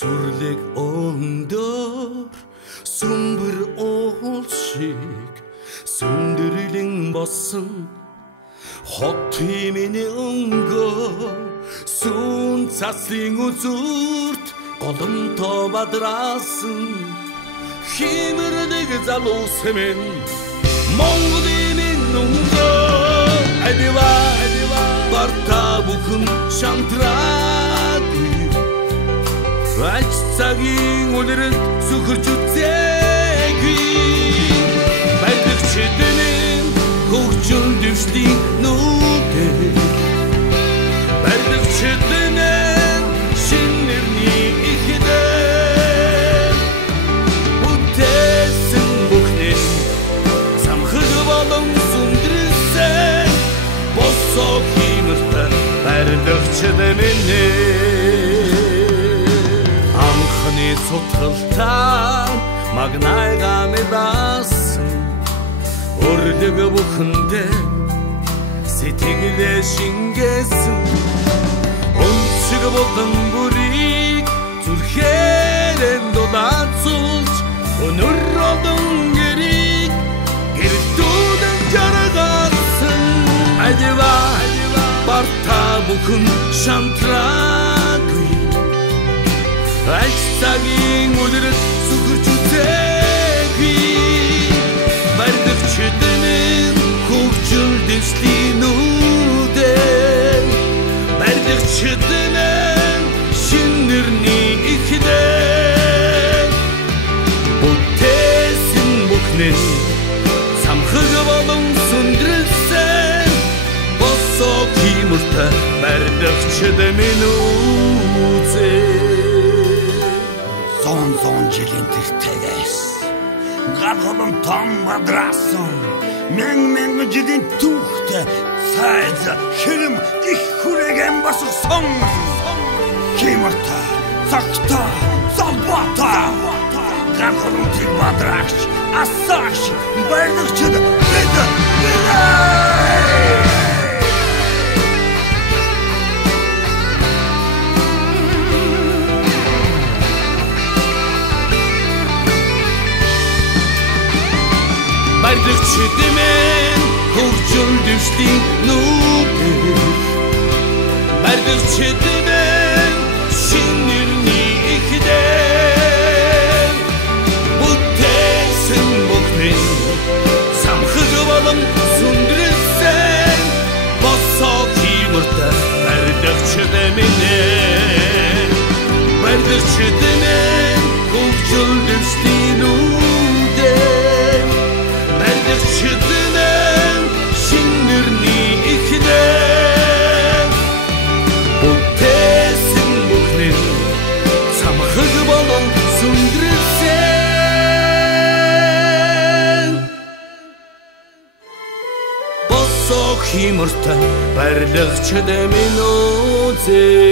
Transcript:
Сүрлэг өндөр сүмбэр уулшиг сүндэрлэн босон хот миний өнгөө сүн цаслын үзүрт голомтоо бадраасан химэрлэг залуу сэмэн Монголын өнгөө адива барта бүхэн шантраад Альцагийн үлрэнд сүхэрч үзээгүй Барилгчдын хөгжил дэвшлийн нүдэ Барилгчдын шинэрний ихэдэ Үтээсэн бүхнээс самхаг болон сүндрэлсэн Босоо химэртэн барилгчдын Анхны цутгалтаа магнайга медасан Өрлөг бүхэндээ сэтгэлээ шингээсэн Өнцөг болон бүрийг зүрхээрээ дулаацуулж Өнөр олон гэрийг гэрдүүдэн жаргасан Адива барта бүхэн шантраагүй Альцагийн үлрэнд сүхэрч үзээгүй Барилгчдын хөгжил дэвшлийн нүдэ Барилгчдын шинэрний ихэдэ Бүтээсэн бүхнээс самхаг болон сүндрэлсэн Босоо химэртэн барилгчдын үзээ Зон жилийн тэртээс гадгалан том бадраасан мянган жилийн түүхтэй сайз хэрэм их хүрээген босгосон химэртэ цагта залбата гадгалан тийм бадраач асааш барилгчд бид Барилгчдын хөгжил дэвшлийн нүдэ Барилгчдын шинэрний ихэдэ Бүтээсэн бүхнээс самхаг болон сүндрэлсэн Босоо химэртэн барилгчдын Барилгчдын хөгжил дэвшлийн нүдэ Барилгчдын шинэрний ихэдэ Бүтээсэн бүхнээс самхаг болон сүндрэлсэн Босоо химэртэн барилгчдын үзээ